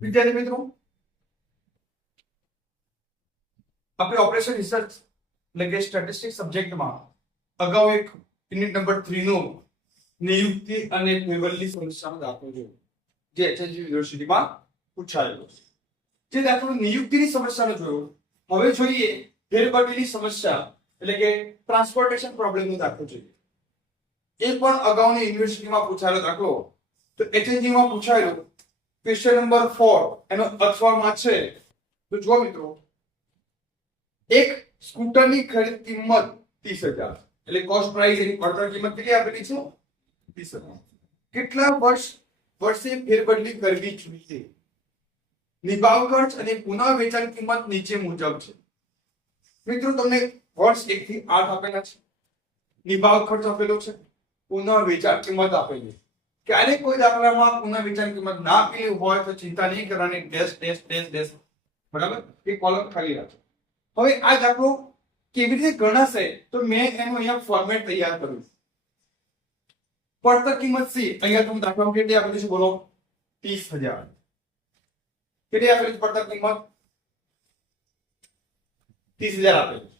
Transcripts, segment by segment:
વિદ્યાર્થી મિત્રો, આપણે ઓપરેશન રિસર્ચ એટલે કે સ્ટેટિસ્ટિક સબ્જેક્ટમાં અગાઉ એક યુનિટ નંબર 3 નો નિયુક્તિ અને ફેવરની સમસ્યાનો દાખલો જોયો, જે એચએસજી યુનિવર્સિટીમાં પૂછાયેલો જે દાખલો નિયુક્તિની સમસ્યાનો જોયો, હવે જોઈએ ફેરબદલીની સમસ્યા એટલે કે ટ્રાન્સપોર્ટેશન પ્રોબ્લેમનો દાખલો જોઈએ. એ પણ અગાઉની યુનિવર્સિટીમાં પૂછાયેલો દાખલો, તો HNG માં પૂછાયેલો ક્વેશ્ચન નંબર 4 એનો અથવામાં છે? તો જો મિત્રો. એક સ્કૂટરની ખરીદ કિંમત 30000 એટલે કોસ્ટ પ્રાઇસ એની પડતર કિંમત કેટલી આપેલી છે? 30000 કેટલા વર્ષ, વર્ષે ફેરબદલી કરવી જોઈએ? નિભાવ ખર્ચ અને પુનઃ વેચાણ કિંમત નીચે મુજબ છે. મિત્રો, તમને વર્ષ 1 થી 8 આપેલા છે. નિભાવ ખર્ચ આપેલો છે. પુનઃ વેચાણ કિંમત આપેલી છે. ક્યારેક કોઈ દાખલામાં પુનઃ વેચાણ કિંમત ના આપેલી હોય તો ચિંતા નહીં કરવાની ડેશ ડેશ ડેશ ડેશ બરાબર એ કોલમ ખાલી રાખો હવે આ દાખલો કેવી રીતે ગણાશે તો મેં એનું અહીંયા ફોર્મેટ તૈયાર કર્યું પડતર કિંમત સી અહીંયા તમે દાખલામાં કેટલી આપેલી છે બોલો ત્રીસ હજાર કેટલી આપેલી છે પડતર કિંમત ત્રીસ હજાર આપેલી છે.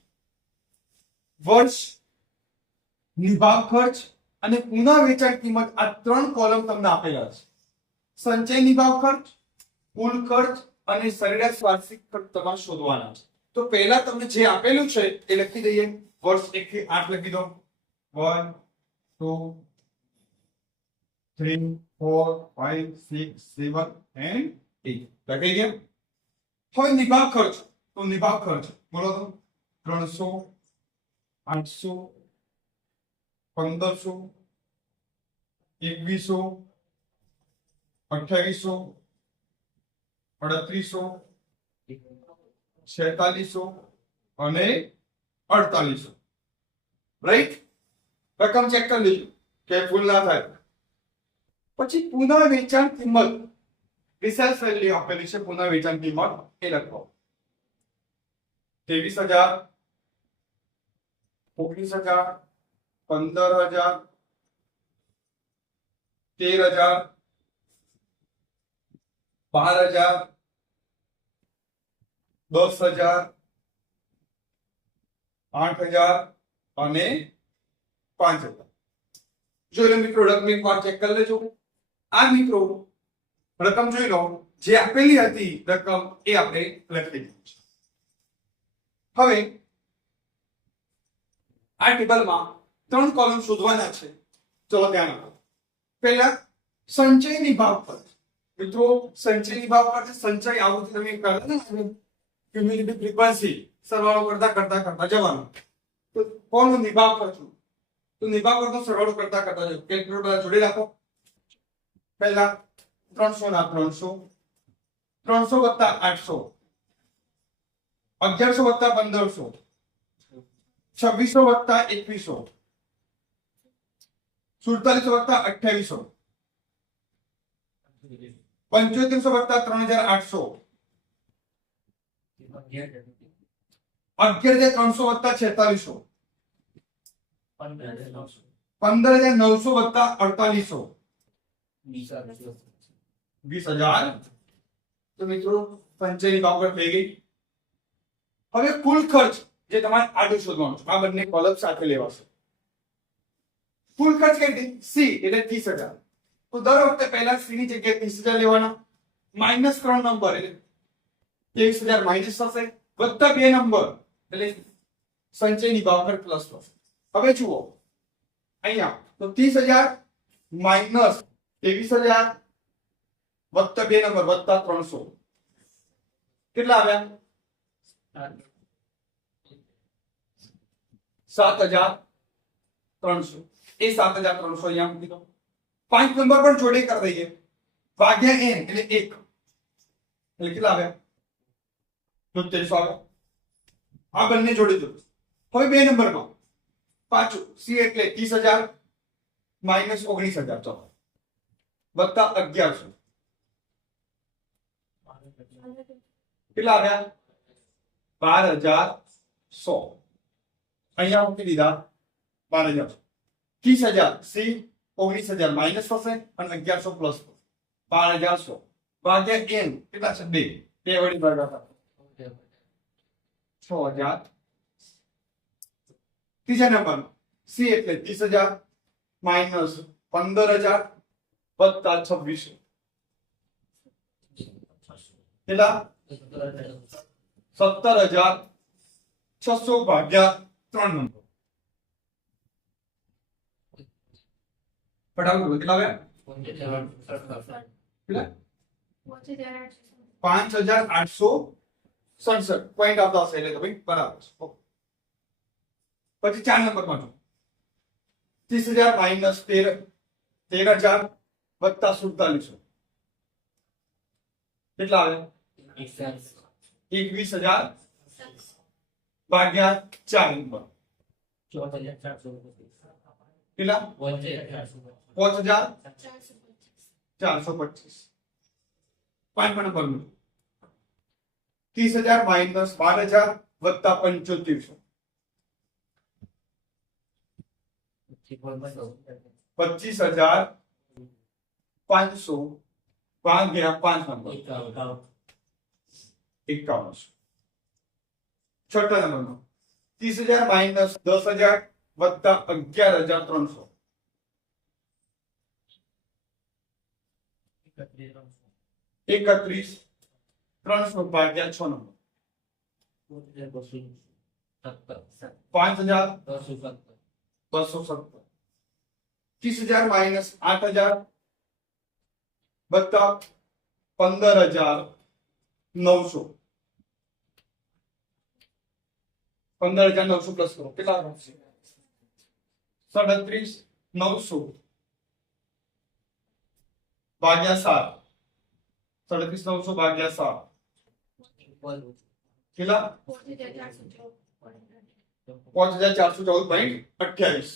વર્ષ નિભાવ ખર્ચ અને પુનઃ વેચાણ કિંમત આ ત્રણ કોલમ તમને આપેલા છે. સંચય નિભાવ ખર્ચ, કુલ ખર્ચ અને સરેરાશ વાર્ષિક ખર્ચ તમારે શોધવાના છે. તો પહેલા તમને જે આપેલું છે એ લખી દઈએ. વર્ષ એક થી આઠ લખી દો. One, two, three, four, five, six, seven and eight લખાઈ ગયા? હવે નિભાવ ખર્ચ. તો નિભાવ ખર્ચ. બોલો તો. 300 800 પંદરસો, એકવીસો અઠ્યાવીસો અડત્રીસો, છેતાલીસો અને અડતાલીસો. રાઈટ રકમ ચેક કરી લેજો, કે ભૂલ ના થાય. પછી પુનઃ વેચાણ કિંમત રિસેલ વેલ્યુ આપેલી છે પુનઃ વેચાણ કિંમત એ લખો. ત્રેવીસ હજાર, ઓગણીસ હજાર પંદર હજાર તેર હજાર બાર હજાર દસ હજાર આઠ હજાર અને પાંચ હજાર જોઈ લો મિત્રો રકમ એક વાર ચેક કરી લેજો આ મિત્રો રકમ જોઈ લો જે આપેલી હતી રકમ એ આપણે લખી દીધી છે હવે આ ટેબલમાં ત્રણ કોલમ શોધવાના છે. ચલો ધ્યાન પહેલા સંચયની પર. મિત્રો, સંચયની પર સંચય આવું તમે કરો ક્યુમ્યુલેટિવ ફ્રીક્વન્સી સરવાળો કરતા કરતા કરતા જવાનું. તો કોનું નિભાવ કરશું તો નિભાવ કરતો સરવાળો કરતા કરતા જવું કેલ્ક્યુલેટર બધા જોડી રાખો. પહેલા ત્રણસો ના ત્રણસો. ત્રણસો વત્તા આઠસો. અગિયારસો વત્તા પંદરસો. છવ્વીસો વત્તા એકવીસો. સુડતાલીસો વત્તા અઠ્યાવીસો. પંચોતેરસો વત્તા ત્રણ હજાર આઠસો. અગિયાર હજાર ત્રણસો વત્તા છેતાલીસો. પંદર હજાર નવસો વત્તા અડતાલીસો. વીસ હજાર. તો મિત્રો પંચાયની બાબત થઈ ગઈ. હવે કુલ ખર્ચ જે તમારે આડું શોધવાનું આ બંને કોલમ સાથે લેવાશે. કુલ ખર્ચ કઈ રીતે સી એટલે ત્રીસ હજાર તો દર વખતે પહેલા સી ની જગ્યાએ ત્રીસ હજાર લેવાના માઇનસ ત્રણ નંબર એટલે ત્રેવીસ હજાર માઇનસ થશે વત્તા બે નંબર એટલે સંચયની ભાવ ખર્ચ પ્લસ થશે હવે જુઓ અહીંયા તો ત્રીસ હજાર માઇનસ ત્રેવીસ હજાર વત્તા બે નંબર વત્તા ત્રણસો કેટલા આવ્યા સાત હજાર ત્રણસો એ સાત હજાર ત્રણસો અહીંયા મૂકી દો પાંચ નંબર પણ જોડે કરી દઈએ ભાગ્યા એન એટલે એક એટલે કેટલા આવ્યા તોતેરસો આવ્યા આ બંને જોડે દો હવે બે નંબરમાં પાછું સી એટલે ત્રીસ હજાર માઇનસ ઓગણીસ હજાર ચલો વત્તા અગિયારસો કેટલા આવ્યા બાર હજાર સો અહીંયા મૂકી દીધા બાર હજાર ત્રીસ હજાર સી ઓગણીસ હજાર માઇનસ થશે અને અગિયારસો પ્લસ બાર હજાર સો ભાગ્યા એન કેટલા છે બે બે વળી ભાગાકાર છ હજાર ત્રીજા નંબર સી એટલે ત્રીસ હજાર માઇનસ પંદર હજાર વત્તા છવ્વીસ કેટલા સત્તર હજાર છસો ભાગ્યા ત્રણ નંબર ફટાફટ કેટલા આવ્યા? કેટલા? પાંચ હજાર આઠસો સડસઠ. પોઈન્ટ આવતા હશે એટલે તો ભાઈ બરાબર છે. પછી ચાર નંબરમાં જો ત્રીસ હજાર માઇનસ તેર તેર હજાર વત્તા સુડતાલીસો. કેટલા આવે એકવીસ હજાર ભાગ્યા ચાર નંબર. પાંચ હજાર ચારસો कितना पाँच हज़ार चार सौ पच्चीस। पाँच नंबर में तीस हज़ार माइनस बारह हज़ार वत्ता पंचोतीर सौ पच्चीस हज़ार पाँच सौ पाँच गया पाँच नंबर। इक्यावन सौ। छठा नंबर में तीस हज़ार माइनस दस हज़ार વત્તા અગિયાર હજાર ત્રણસો એકત્રીસ ત્રણસો ભાગ્યા છ નંબર પાંચ હજાર બસો સત્તર ત્રીસ હજાર માઇનસ આઠ હજાર વત્તા પંદર હજાર નવસો પંદર હજાર નવસો પ્લસ કરો કેટલા આવશે સાડત્રીસ નવસો ભાગ્યા સાત સાડત્રીસ નવસો ભાગ્યા સાત કેટલા પાંચ હજાર ચારસો ચૌદ પોઈન્ટ અઠ્યાવીસ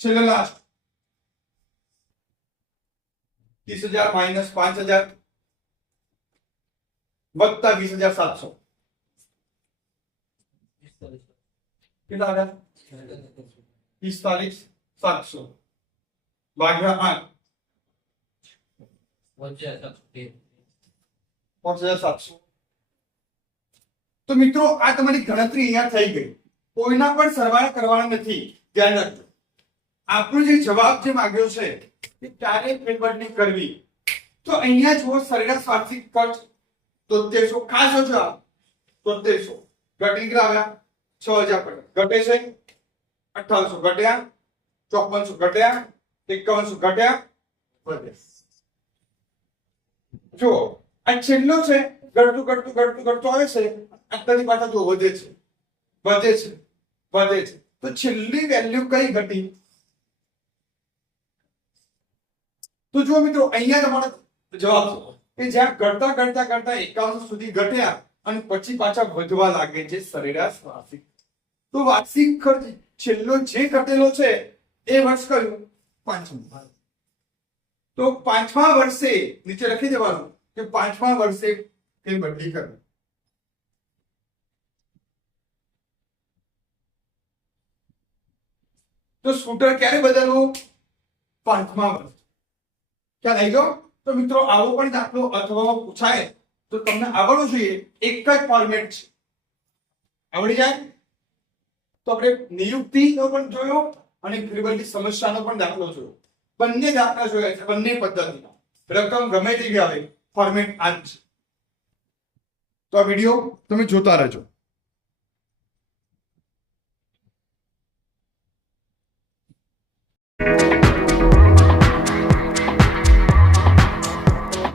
છેલ્લે લાસ્ટ ત્રીસ હજાર માઇનસ પાંચ હજાર વત્તા વીસ હજાર સાતસો કેટલા આવ્યા પિસ્તાલીસ સાતસો. ભાગ્યા આઠ. પાંચ હજાર સાતસો. તો મિત્રો આ તમારી ગણતરી અહીંયા થઈ ગઈ. કોઈના પણ સરવાળા કરવાના નથી. ધ્યાન રાખજો. આપણો જે જવાબ જે માંગ્યો છે એ ક્યારે પેમેન્ટની કરવી. તો અહીંયા જુઓ સરેરાશ વાર્ષિક ખર્ચ તોતેરસો. ખાસ જવાબ? તોતેરસો. ઘટી કેટલા આવ્યા છ હજાર ઘટે છે? અઠાવનસો ઘટ્યા ચોપનસો ઘટ્યા એકાવનસો ઘટ્યા. વધે જો આ છેલ્લો છે ઘટતું ઘટતું ઘટતું ઘટતું આવે છે અત્યારની પાછા જો વધે છે વધે છે વધે છે. તો છેલ્લી વેલ્યુ કઈ ઘટી? તો જો મિત્રો અહીંયા તમારો જવાબ છે કે જ્યાં ઘટતા ઘટતા ઘટતા એકાવન સુધી ઘટ્યા અને પછી પાછા વધવા લાગે છે સરેરાશ વાર્ષિક. તો વાર્ષિક ખર્ચ છેલ્લો જે ઘટેલો છે, એ વર્ષ કયું? પાંચમું તો પાંચમા વર્ષે નીચે લખી દેવાનું કે પાંચમા વર્ષે એ બદલી કરવી. તો સ્કૂટર ક્યારે બદલવું? પાંચમા વર્ષ. ક્યાં લઈ ગયો? તો મિત્રો, આવો પણ દાખલો અથવા પૂછાય તો તમને આવડવું જોઈએ. એક જ ફોર્મેટ છે. આવડી જાય? તો આપણે નિયુક્તિ નો પણ જોયો અને ફેરબદલી સમસ્યાનો પણ દાખલો જોયો. બંને દાખલા જોયા છે, બંને પદ્ધતિના. રકમ ગમે તેવી આવે ફોર્મેટ આ છે. તો આ વીડિયો તમે જોતા રહેજો.